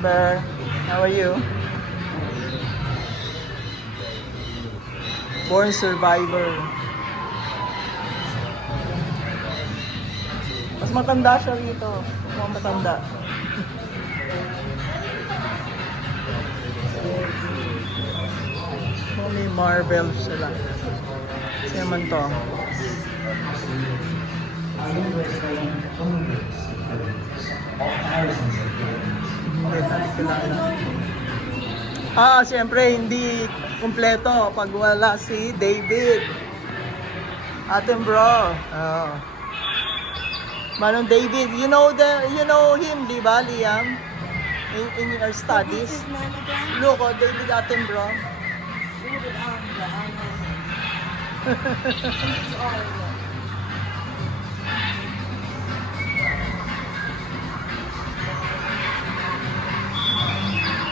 Bear, how are you? Born Survivor. Mas matanda siya rito. Mukhang matanda. May Marvel sila. Kasi naman to. Siyempre hindi kumpleto pag wala si David. Ating bro. Manong David, you know him, di ba, Liam? In your studies. Look, David ating bro.